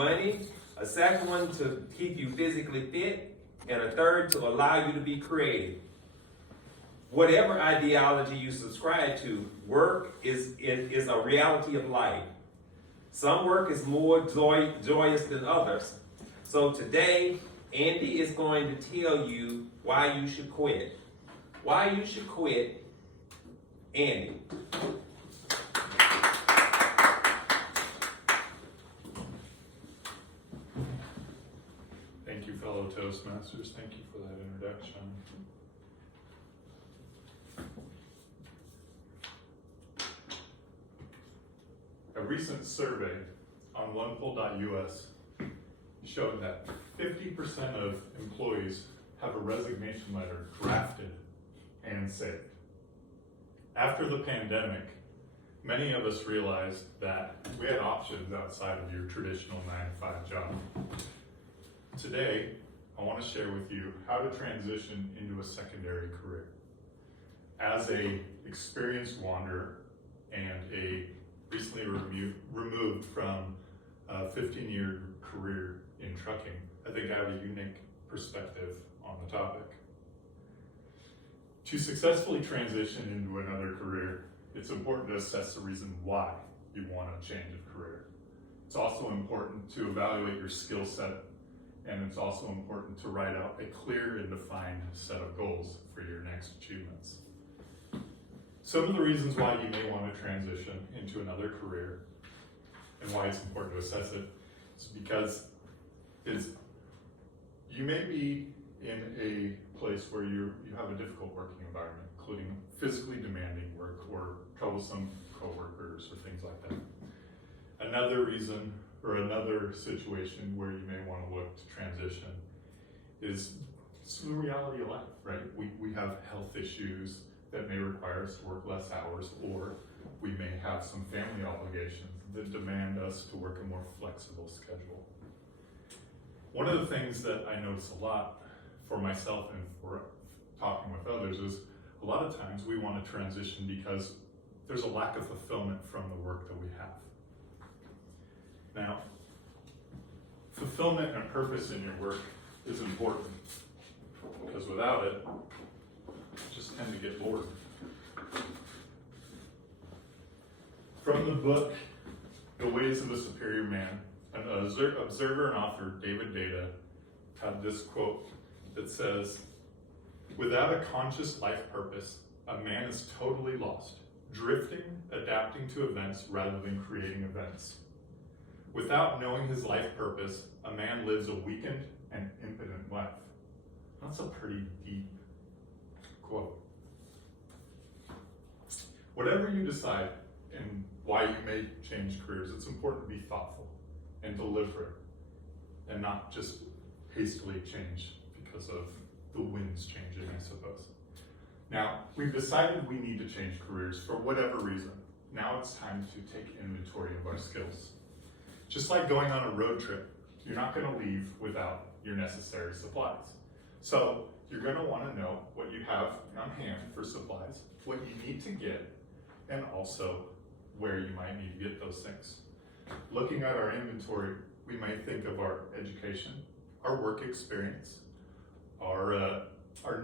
money, a second one to keep you physically fit, and a third to allow you to be creative. Whatever ideology you subscribe to, work is a reality of life. Some work is more joyous than others. So today, Andy is going to tell you why you should quit. Why you should quit, Andy. Thank you, fellow Toastmasters. Thank you for that introduction. A recent survey on onepoll.us showed that 50% of employees have a resignation letter drafted and saved. After the pandemic, many of us realized that we had options outside of your traditional 9-to-5 job. Today, I want to share with you how to transition into a secondary career. As an experienced wanderer and a recently removed from a 15-year career in trucking, I think I have a unique perspective on the topic. To successfully transition into another career, it's important to assess the reason why you want to change of career. It's also important to evaluate your skill set, and it's also important to write out a clear and defined set of goals for your next achievements. Some of the reasons why you may want to transition into another career and why it's important to assess it is because you may be in a place where you have a difficult working environment, including physically demanding work or troublesome coworkers or things like that. Another reason or another situation where you may want to look to transition is the reality of life, right? We have health issues that may require us to work less hours, or we may have some family obligations that demand us to work a more flexible schedule. One of the things that I notice a lot for myself and for talking with others is a lot of times we want to transition because there's a lack of fulfillment from the work that we have. Now, fulfillment and purpose in your work is important because without it, you just tend to get bored. From the book, The Ways of a Superior Man, an observer and author, David Data, had this quote that says, "Without a conscious life purpose, a man is totally lost, drifting, adapting to events rather than creating events. Without knowing his life purpose, a man lives a weakened and impotent life." That's a pretty deep quote. Whatever you decide and why you may change careers, it's important to be thoughtful and deliberate and not just hastily change because of the winds changing, I suppose. Now, we've decided we need to change careers for whatever reason. Now it's time to take inventory of our skills. Just like going on a road trip, you're not going to leave without your necessary supplies. So you're going to want to know what you have on hand for supplies, what you need to get, and also where you might need to get those things. Looking at our inventory, we might think of our education, our work experience, our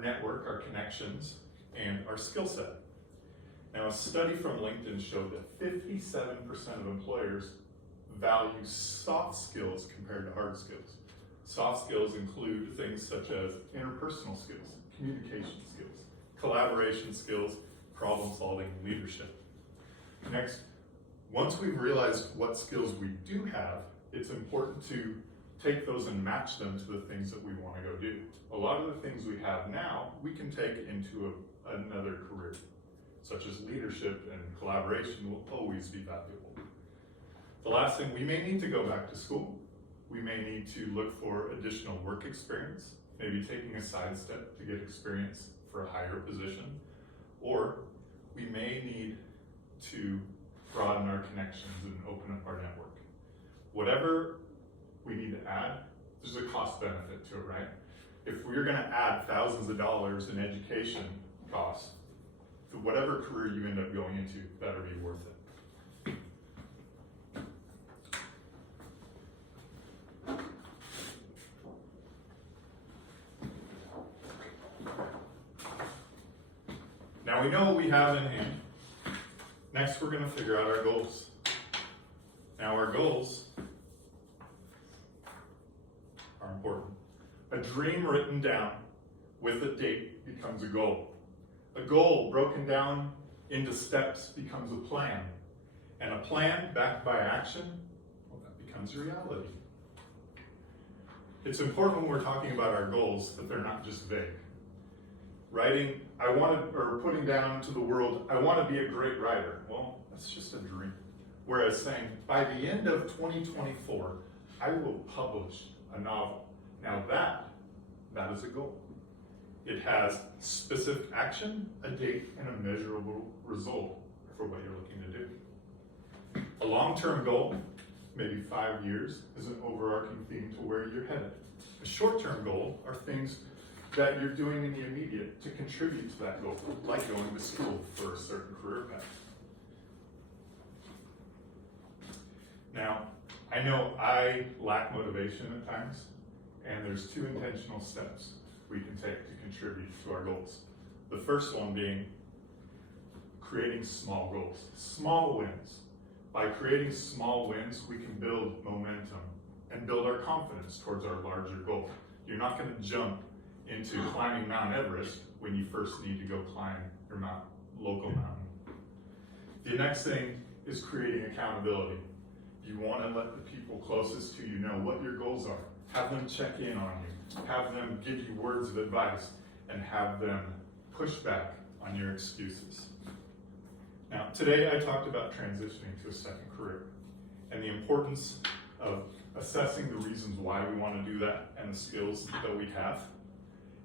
network, our connections, and our skill set. Now, a study from LinkedIn showed that 57% of employers value soft skills compared to hard skills. Soft skills include things such as interpersonal skills, communication skills, collaboration skills, problem solving, and leadership. Next, once we've realized what skills we do have, it's important to take those and match them to the things that we want to go do. A lot of the things we have now, we can take into another career, such as leadership and collaboration will always be valuable. The last thing, we may need to go back to school. We may need to look for additional work experience, maybe taking a side step to get experience for a higher position, or we may need to broaden our connections and open up our network. Whatever we need to add, there's a cost benefit to it, right? If we're going to add thousands of dollars in education costs, to whatever career you end up going into, better be worth it. we know what we have in hand. Next, we're going to figure out our goals. Now, our goals are important. A dream written down with a date becomes a goal. A goal broken down into steps becomes a plan. And a plan backed by action, well, that becomes reality. It's important when we're talking about our goals that they're not just vague. Writing, putting down to the world, I want to be a great writer. Well, that's just a dream. Whereas saying, by the end of 2024, I will publish a novel. Now that is a goal. It has specific action, a date, and a measurable result for what you're looking to do. A long-term goal, maybe 5 years, is an overarching theme to where you're headed. A short-term goal are things that you're doing in the immediate to contribute to that goal, like going to school for a certain career path. Now, I know I lack motivation at times, and there's 2 intentional steps we can take to contribute to our goals. The first one being creating small goals, small wins. By creating small wins, we can build momentum and build our confidence towards our larger goal. You're not going to jump into climbing Mount Everest when you first need to go climb your local mountain. The next thing is creating accountability. You want to let the people closest to you know what your goals are. Have them check in on you. Have them give you words of advice, and have them push back on your excuses. Now, today I talked about transitioning to a second career and the importance of assessing the reasons why we want to do that and the skills that we have,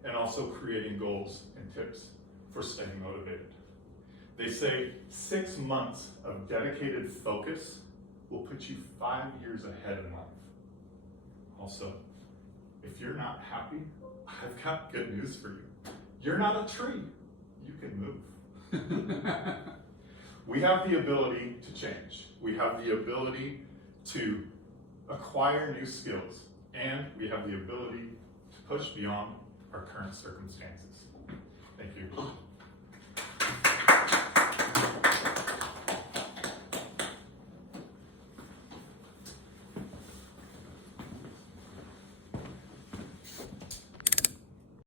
and also creating goals and tips for staying motivated. They say 6 months of dedicated focus will put you 5 years ahead in life. Also, if you're not happy, I've got good news for you. You're not a tree. You can move. We have the ability to change. We have the ability to acquire new skills, and we have the ability to push beyond our current circumstances. Thank you.